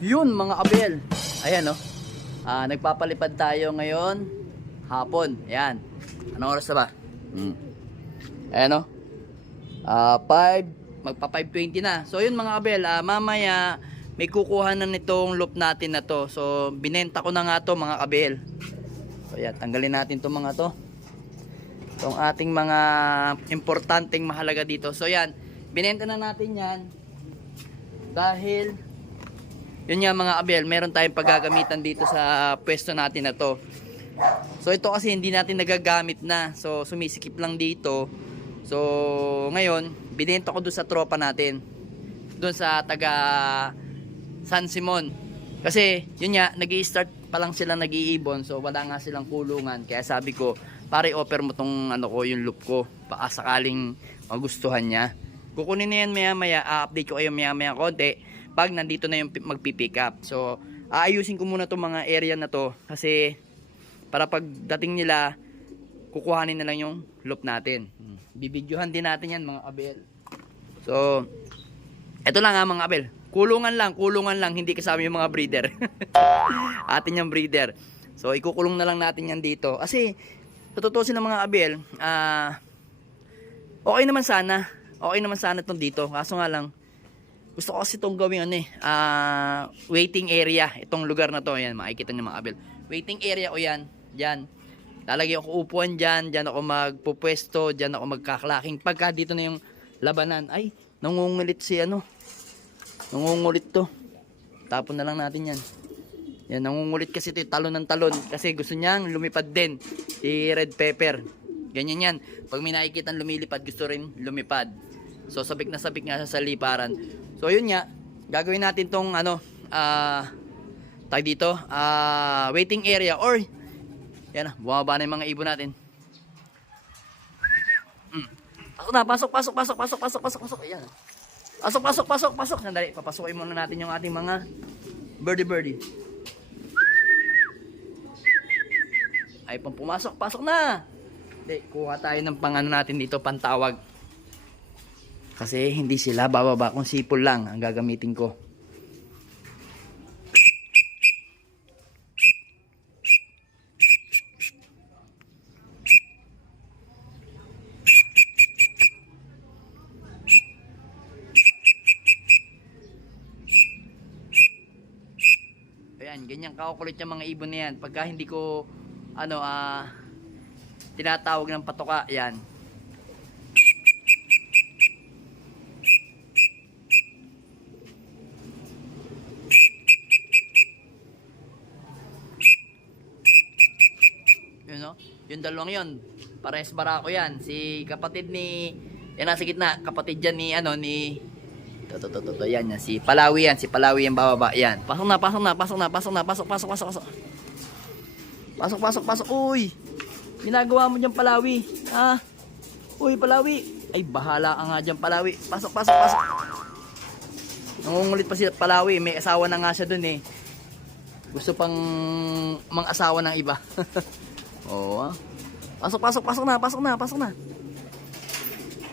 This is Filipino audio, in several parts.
Yun mga kabel. Ayan, no. Nagpapalipad tayo ngayon hapon. Ayan. Anong oras na ba? Ayan, no. 5, magpa 5:20 na. So yun mga kabel, mamaya may kukuha na nitong loop natin na to. So binenta ko na nga to mga kabel. So ayan, tanggalin natin to mga to. Itong ating mga importanteng mahalaga dito. So yan, binenta na natin yan. Dahil yun nga mga kabel, meron tayong paggagamitan dito sa pwesto natin na to. So ito kasi hindi natin nagagamit na. So sumisikip lang dito. So ngayon, binenta ko doon sa tropa natin. Doon sa taga San Simon. Kasi yun nga, nag-i-start pa lang sila nag-iibon. So wala nga silang kulungan. Kaya sabi ko, pare offer mo tong ano ko, yung loop ko. Baka sakaling magustuhan niya. Kukunin na yan maya maya. Update ko kayo maya maya konti pag nandito na yung magpipick up. So aayusin ko muna tong mga area na to. Kasi para pagdating nila, kukuhanin na lang yung loop natin. Bibidyohan din natin yan mga kabel. So eto lang mga kabel. Kulungan lang, hindi kasama yung mga breeder. Atin yung breeder. So ikukulong na lang natin yan dito. Kasi tututusin ng mga kabel, okay naman sana. Okay naman sana itong dito. Kaso nga lang, gusto ko kasi itong gawin waiting area. Itong lugar na to, yan, makikita nyo mga kabel. Waiting area o yan, dyan. Lalagyan ako upuan dyan, dyan ako magpupwesto, dyan ako magkaklaking. Pagka dito na yung labanan, ay, nangungulit si ano. Nangungulit to. Tapon na lang natin yan. Yan, nangungulit kasi ito, talon ng talon. Kasi gusto niyang lumipad din. Si red pepper. Ganyan yan. Pag may nakikita lumilipad, gusto rin lumipad. So sabik na sabik nga sa liparan. So yun nga, gagawin natin tong tag dito, waiting area or yan na, bumaba na yung mga ibon natin. Pasok na, pasok. Ayan. Pasok. Sandali, papasukin muna natin yung ating mga birdie. Ay, pang pumasok, pasok na. Hindi, kuha tayo ng pangano natin dito, pantawag. Kasi hindi sila bababa kung sipol lang ang gagamitin ko. Ayan, ganyan kakukulit yung mga ibon na yan. Pagka hindi ko tinatawag ng patoka, yan. Yung dalawang yun, pares barako yan. Si kapatid ni, yan nasa gitna, kapatid dyan ni, yan, si Palawi yan, yung bababa, yan. Pasok na. Uy, ginagawa mo dyan Palawi, ha? Uy, Palawi, ay bahala ka nga dyan Palawi. Pasok. Nangungulit pa si Palawi, may asawa na nga siya dun eh. Gusto pang mang asawa ng iba. Oo. Pasok na.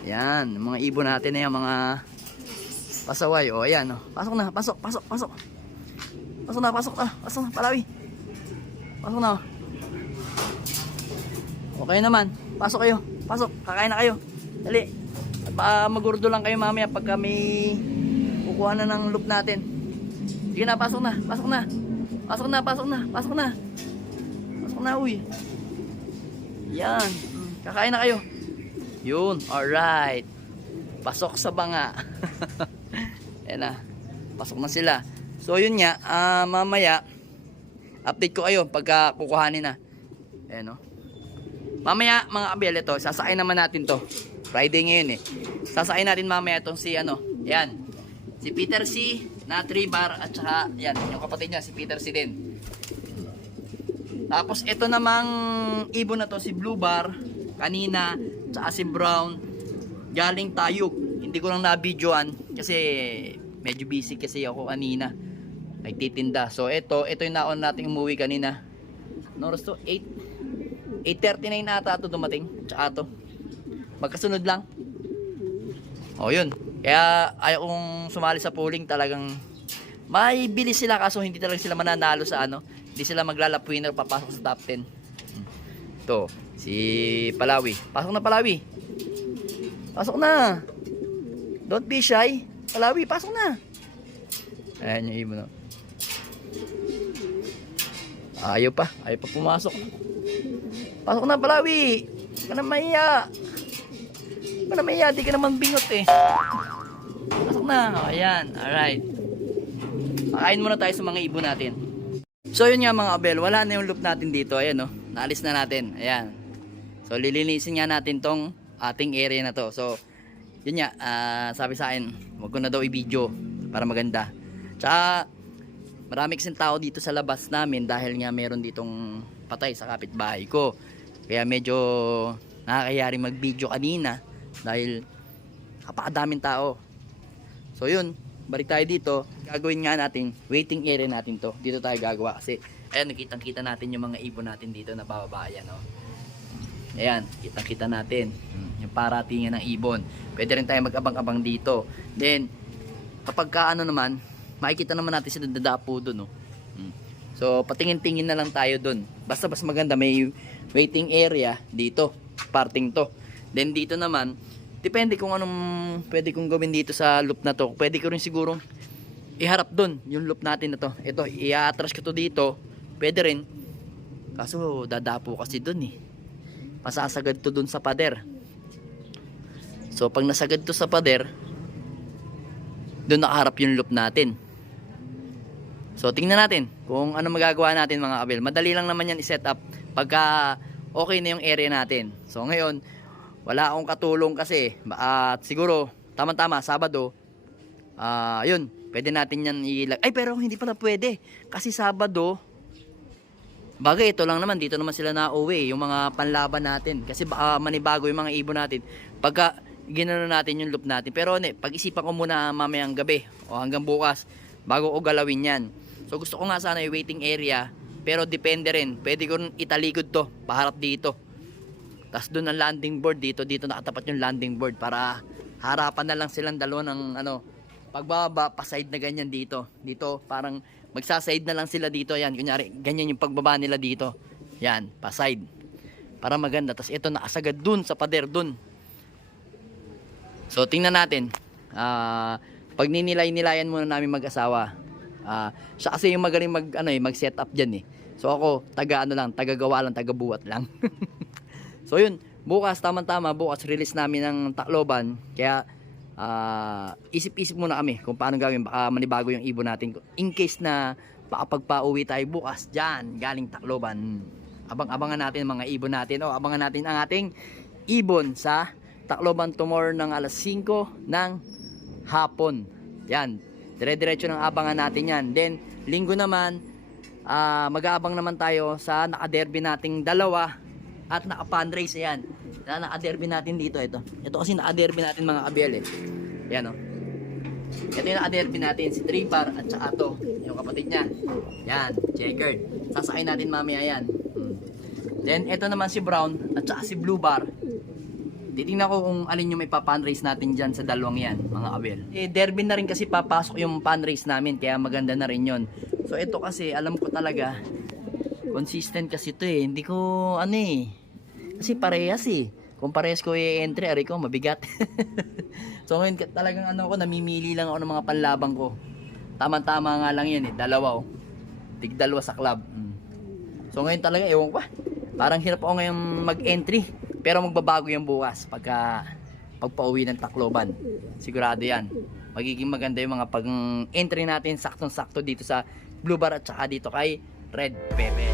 Yan, mga ibon natin na yan, mga pasaway. O, ayan, oh. Pasok na. Pasok na, Palawi. Pasok na. Okay naman. Pasok kayo. Kakain na kayo. Dali. At magurdo lang kayo mamaya pag kami kukuha na ng loop natin. Sige na, pasok na, uy. Yan. Kakain na kayo. Yun. Alright. Pasok sa banga. Yan na. Pasok na sila. So yun nga. Mamaya update ko kayo pagka kukuhanin na. Ayan o. Mamaya mga kabel, ito, sasakay naman natin to. Friday ngayon eh. Sasakay natin mamaya itong si yan. Si Peter C. na 3 bar at saka yan, yung kapatid niya si Peter C. din. Tapos ito namang ibon na to, si Blue Bar kanina, tsaka si Brown galing Tayug. Hindi ko lang na-videoan kasi medyo busy kasi ako kanina. Nagtitinda. So ito yung naon nating umuwi kanina. No, to 8:39 na ata ito dumating. Tsaka ito. Magkasunod lang. O yun. Kaya ayaw kong sumali sa pooling, talagang may bilis sila kaso hindi talaga sila mananalo sa ano. Hindi sila maglalap winner papasok sa top 10. Ito, si Palawi. Pasok na Palawi. Pasok na. Don't be shy. Palawi, pasok na. Ayan yung ibon. No? Ayaw pa pumasok. Pasok na Palawi. Hindi ka na mahiya. Hindi ka na mahiya, di ka naman bingot eh. Pasok na. O, ayan, alright. Pakain muna tayo sa mga ibon natin. So yun nga mga abel, wala na yung loop natin dito. Ayan o, naalis na natin. Ayan. So lilinisin nga natin tong ating area na to. So yun nga, sabi sa akin, wag ko na daw i-video para maganda. Tsaka marami kasing tao dito sa labas namin dahil nga meron ditong patay sa kapitbahay ko. Kaya medyo nakakayari mag-video kanina dahil kapakadaming tao. So yun, balik tayo dito. Gagawin nga natin, waiting area natin to. Dito tayo gagawa kasi ayan, nakitang-kita natin yung mga ibon natin dito na bababa yan, no? Ayan, kitang-kita natin yung paratingan ng ibon. Pwede rin tayo mag-abang-abang dito. Then, kapag kaano naman, makikita naman natin si dadapo doon, no? So, patingin-tingin na lang tayo doon. Basta mas maganda, may waiting area dito, parting to. Then dito naman, depende kung anong pwede kong gawin dito sa loop na to. Pwede ko rin sigurong iharap doon yung loop natin na to. Ito, i-atras ko to dito. Pwede rin. Kaso, dadapo kasi doon eh. Masasagad to doon sa pader. So, pag nasagad to sa pader, doon nakaharap yung loop natin. So, tingnan natin kung ano magagawa natin mga kabel. Madali lang naman yan i-set up pagka okay na yung area natin. So, ngayon, wala akong katulong kasi at siguro, tama-tama, Sabado, yun, pwede natin yan ilag. Ay, pero hindi pala pwede. Kasi Sabado, bagay, ito lang naman, dito naman sila na-uwi, yung mga panlaban natin. Kasi manibago yung mga ibon natin. Pagka ginano natin yung loop natin. Pero pag-isipan ko muna mamayang gabi o hanggang bukas bago ko galawin yan. So gusto ko nga sana yung waiting area, pero depende rin. Pwede ko italikod to, paharap dito. Tapos doon ang landing board dito nakatapat yung landing board para harapan na lang silang dalawa ng ano, pagbaba, pa-side na ganyan dito. Dito parang magsaside na lang sila dito. Yan, kunyari, ganyan yung pagbaba nila dito. Yan, pa-side. Para maganda. Tapos ito nakasagad dun sa pader dun. So tingnan natin. Pag ninilay-nilayan muna namin mag-asawa. Siya kasi yung magaling mag-set up diyan eh. So ako, taga-gawa lang, taga-buhat lang. So yun, bukas tama-tama, bukas release namin ng Tacloban. Kaya isip-isip muna kami kung paano gawin, baka manibago yung ibon natin. In case na pagpa-uwi tayo bukas diyan, galing Tacloban. Abang-abangan natin mga ibon natin o abangan natin ang ating ibon sa Tacloban tomorrow ng alas 5 ng hapon. Yan. Dire-diretso ng abangan natin yan. Then, linggo naman, mag-aabang naman tayo sa naka-derby nating dalawa at naka-fundraise. Ayan. Naka-derby natin dito. Ito kasi naka-derby natin mga kabel eh. Yan o. Ito yung naka-derby natin. Si Tribar at saka ito. Yung kapatid niya. Yan. Checkered. Sasakay natin mamaya yan. Then, ito naman si Brown at saka si Blue Bar. Titingnan ko kung alin yung may pa-fundraise natin dyan sa dalawang yan, mga kabel. Derby na rin kasi papasok yung fundraise namin, kaya maganda na rin yun. So ito kasi, alam ko talaga, consistent kasi ito eh. Hindi ko, kasi parehas eh. Kung parehas ko i-entry, ari ko, mabigat. So ngayon, talagang namimili lang ako ng mga panlabang ko. Tama-tama nga lang yan eh, dalawa oh. Tig-dalawa sa club. So ngayon talaga, ewan ko parang hirap ako ngayon mag-entry. Pero magbabago yung bukas pagpa-uwi ng Tacloban. Sigurado yan. Magiging maganda yung mga pag-entry natin saktong-sakto dito sa Blue Bar at saka dito kay Red Pepe.